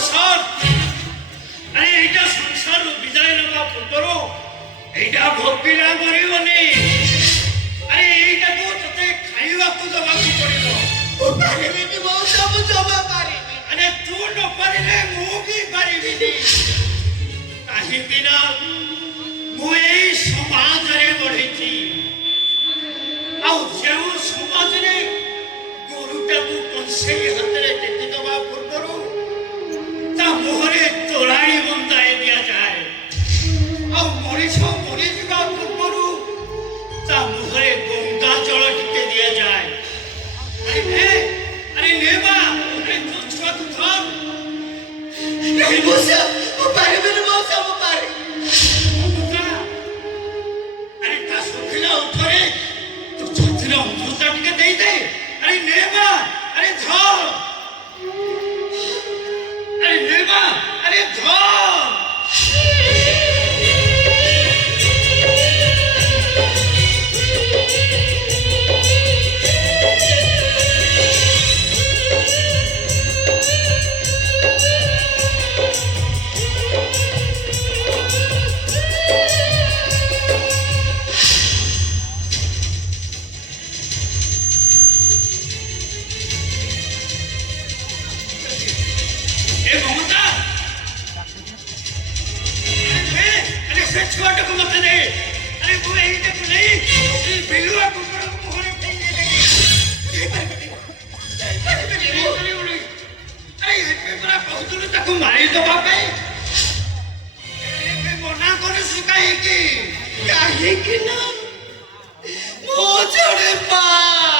ସତ ଆରେ ଏଇଟା ସଂସାରରୁ ବିଦାୟ ନେବା ପୂର୍ବରୁ ଏଇଟା ଭୋକିଲା ମରିବନି ଆରେ ଏଇଟାକୁ ତତେ ଖାଇବାକୁ ଦେବାକୁ ପଡିବ ପାରିବିନି ମଉସା ମୁଁ ଜମା ପାରିବି ଆରେ ତୁ ନ ପାରିଲେ ମୁଁ ବି ପାରିବିନି କାହିଁକି ନା ମୁଁ ଏଇ ସମାଜରେ ବଢିଛି ଆଉ ଯେଉଁ ସମାଜରେ ଗୋରୁଟାକୁ କଂସେଇ ହାତରେ ଟେକି ଦେବା ପୂର୍ବରୁ ତା ମୁହଁରେ ତୋରାଣି ବନ୍ଦାଏ ଦିଆଯାଏ ଆଉ ମଣିଷ ମରିଯିବା ପୂର୍ବରୁ ତା ମୁହଁରେ ଗଙ୍ଗା ଜଳ ଟିକେ ଦିଆଯାଏ ଆରେ ନେ ବା ଆରେ ତୋ ଛୁଆକୁ ଧର ମଉସା ମୁଁ ପାରିବିନି ମଉସା ମୁଁ ପାରିବି ଆରେ ତା ଶୁଖିଲା ଉପରେ ତୁ ଛାତିରେ ଅମୃତା ଟିକେ ଦେଇଦେ ଆରେ ନେ ବା ଆରେ ଧର ଆରେ ନେ ବା ଆରେ ଧର ଛୁଆଟାକୁ ମତେ ଦେ ଆରେ ମୁଁ ଏଇଟାକୁ ନେଇ ବିଲୁଆ କୁକୁର ମୁହଁରେ କହୁଥିଲୁ ତାକୁ ମାରିଦବା ପାଇଁ ମନା କରୁଛୁ କାହିଁକି କାହିଁକି ନା ମୁଁ ଜଣେ ମା